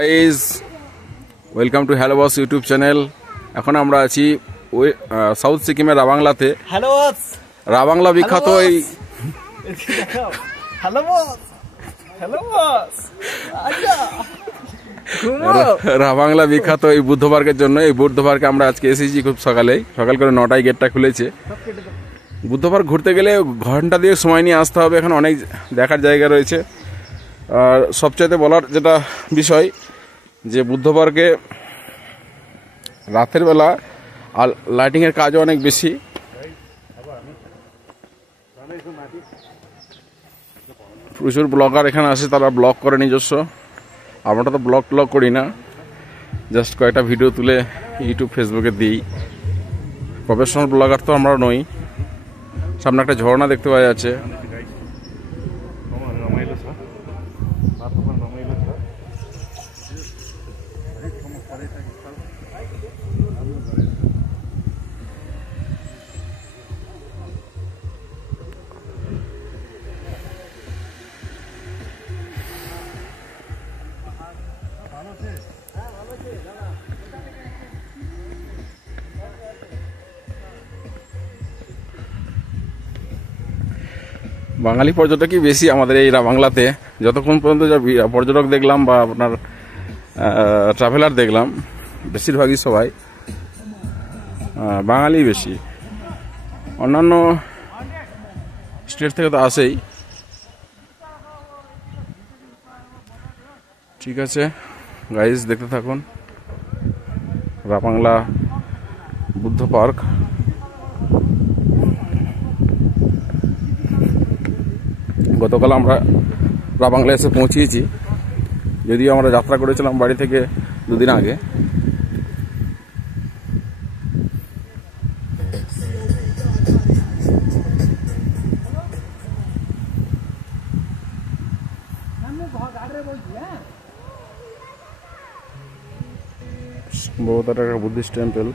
Guys welcome to hello boss YouTube channel. এখন আমরা আছি সাউথ সিকিমের রাবাংলাতে। হ্যালো বস, রাবাংলা বিখ্যাত এই হ্যালো বস, হ্যালো বস, আচ্ছা রাবাংলা বিখ্যাত এই বুদ্ধ পার্কের জন্য। এই বুদ্ধ পার্কে আমরা আজকে এসেছি খুব সকাল করে 9টায় গেটটা খুলেছে। বুদ্ধ পার্ক ঘুরতে গেলে ঘন্টা দিয়ে সময় নিয়ে আসতে হবে। এখানে অনেক দেখার জায়গা রয়েছে। আর সবচাইতে বলার যেটা বিষয় যে বুদ্ধ পার্কে রাতের বেলা আর লাইটিংয়ের কাজও অনেক বেশি। প্রচুর ব্লগার এখানে আসে, তারা ব্লগ করে নিজস্ব। আমরা তো ব্লগ করি না, জাস্ট কয়েকটা ভিডিও তুলে ইউটিউব ফেসবুকে দিই। প্রফেশনাল ব্লগার তো আমরা নই। সামনে একটা ঝর্ণা দেখতে পাওয়া যাচ্ছে। বাঙালি পর্যটকই বেশি আমাদের এই বাংলাতে। যতক্ষণ পর্যন্ত যা পর্যটক দেখলাম বা আপনার ট্রাভেলার দেখলাম, বেশিরভাগই সবাই বাঙালি বেশি। অন্যান্য স্টেট থেকে তো আসেই। ঠিক আছে গাইজ, দেখতে থাকুন রাবাংলা বুদ্ধ পার্ক। গতকাল আমরা রাবাংলা এসে পৌঁছিয়েছি, যদিও আমরা যাত্রা করেছিলাম বাড়ি থেকে 2 দিন আগে। সম্ভবত একটা Buddhist temple,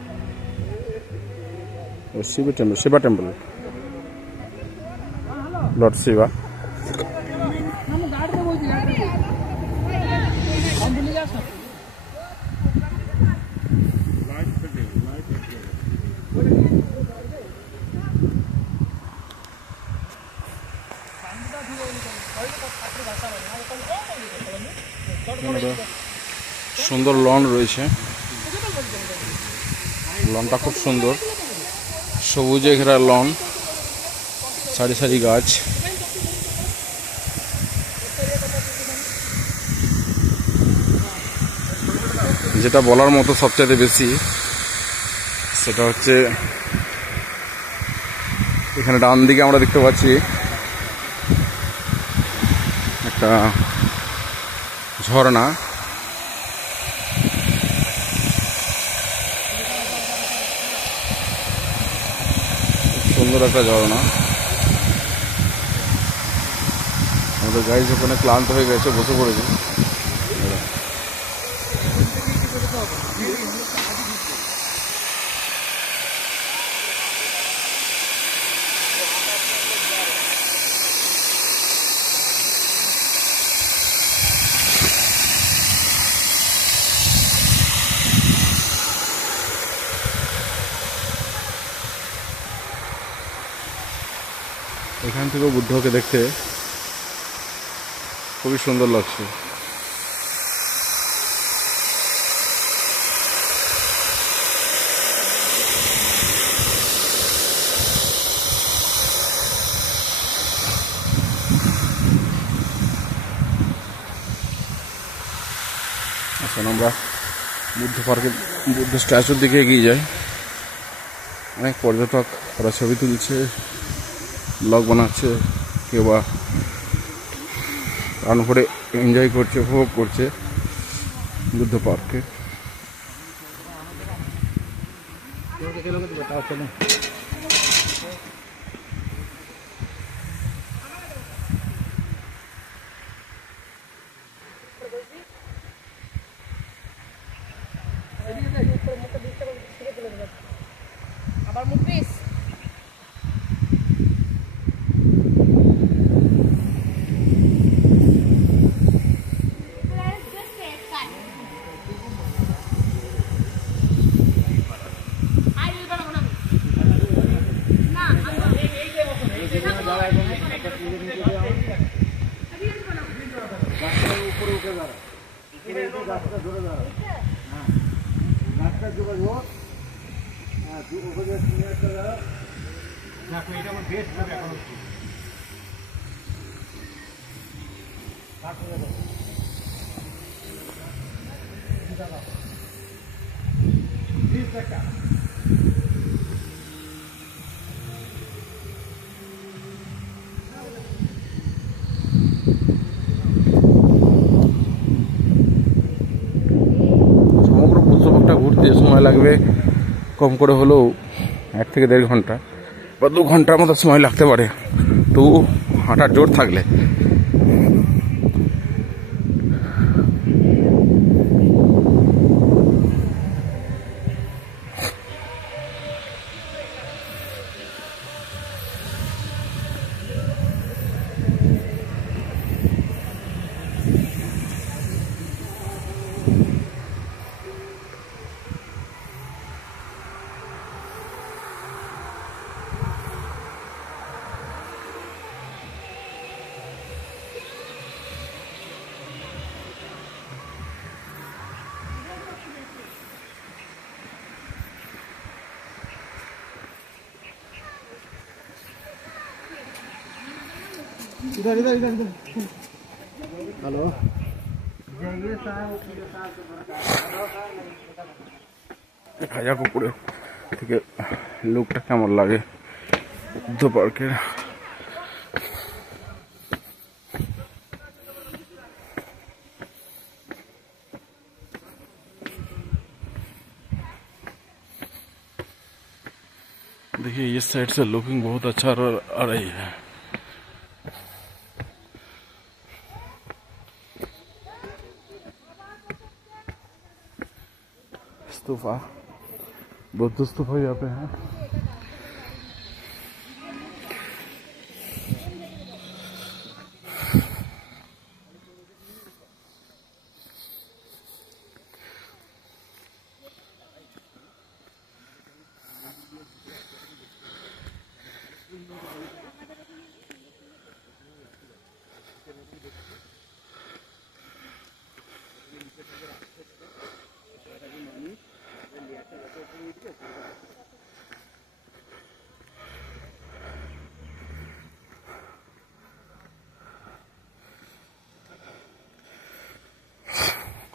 Shiva temple, lord Shiva. সুন্দর লন রয়েছে, লনটা খুব সুন্দর, সবুজে ঘেরা লন, সারি সারি গাছ। যেটা বলার মতো সবচাইতে বেশি সেটা হচ্ছে এখানে ডান দিকে আমরা দেখতে পাচ্ছি একটা ঝর্ণা। সুন্দর একটা ঝর্ণা। আমাদের গাইজ ওখানে ক্লান্ত হয়ে গেছে, বসে পড়েছে। এখান থেকেও বুদ্ধকে দেখতে খুবই সুন্দর লাগছে। এখন আমরা বুদ্ধ পার্কের বুদ্ধ স্ট্যাচুর দিকে এগিয়ে যাই। অনেক পর্যটক ওরা ছবি তুলছে, ব্লগ বানাচ্ছে, কেউ বা রান করে এনজয় করছে, উপভোগ করছে বুদ্ধ পার্কে। আবার মুখ পিস সমগ্র বুদ্ধবাগটা ঘুরতে সময় লাগবে কম করে হলেও 1 থেকে 1.5 ঘন্টা বা 2 ঘন্টার মতো সময় লাগতে পারে, তো হাঁটার জোর থাকলে। इधर इधर इधर इधर हेलो দেখা যাক উপরে থেকে লুকটা কেমন লাগে বুদ্ধ পার্কের। देखिए इस साइड से लुकिंग बहुत अच्छा आ रही है। स्तूपा, बुद्ध स्तूपा यहाँ पे है।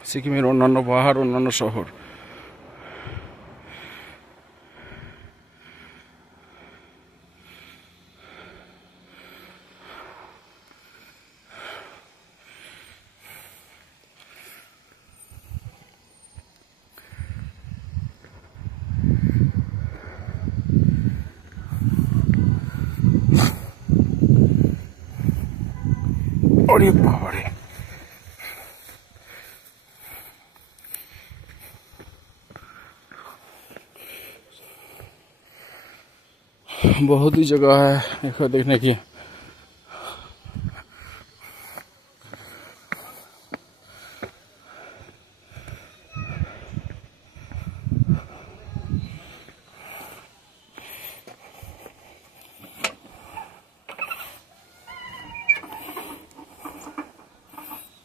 সিকিমের অন্যান্য পাহাড়, অন্যান্য শহর। अरे बाबा, बहुत ही जगह है देखो देखने की।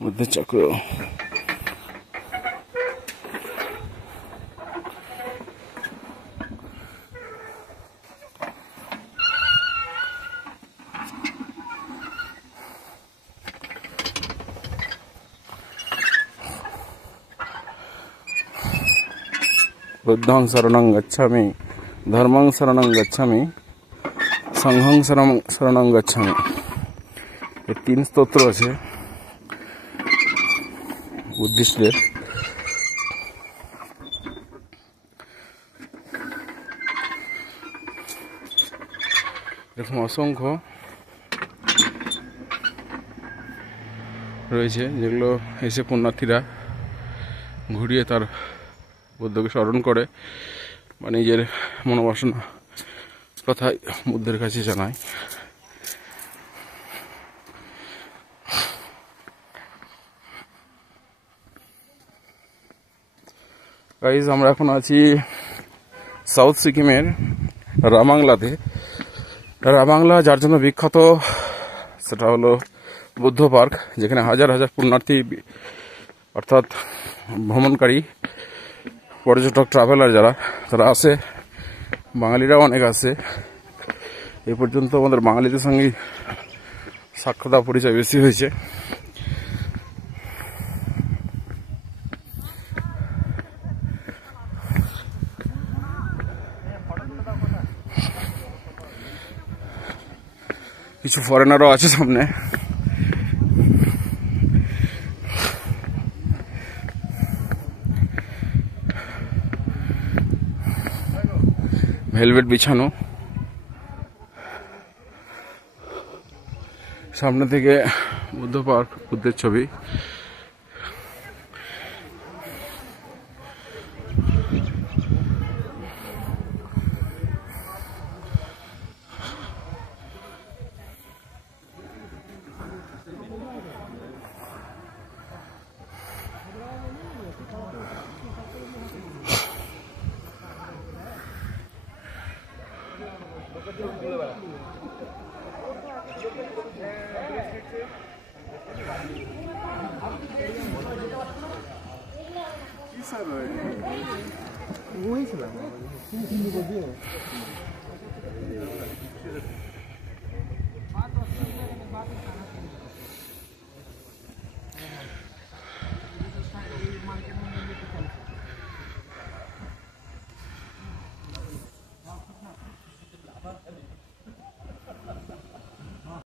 बुद्ध चक्र, बुद्धं शरणं गच्छामि, धर्मं शरणं गच्छामि, संघं शरणं गच्छामि। ये 3 स्तोत्र আছে বুদ্ধিস্টদের। এরকম অসংখ্য রয়েছে যেগুলো এসে পুণ্যার্থীরা ঘুরিয়ে তার বুদ্ধকে স্মরণ করে বা নিজের মনোবাসনা কথা বুদ্ধের কাছে জানায়। গাইজ আমরা এখন আছি সাউথ সিকিমের রামাংলাতে। রামাংলা যার জন্য বিখ্যাত সেটা হলো বুদ্ধ পার্ক, যেখানে হাজার হাজার পুণ্যার্থী অর্থাৎ ভ্রমণকারী পর্যটক ট্রাভেলার যারা তারা আসে, বাঙালিরাও অনেক আছে। এ পর্যন্ত আমাদের বাঙালিদের সঙ্গে সাক্ষাৎ পরিচয় বেশি হয়েছে। কিছু ফরেনারও আছে সামনে। ভেলভেট বিছানো, সামনে থেকে বুদ্ধ পার্ক, বুদ্ধের ছবি। ওই ছিল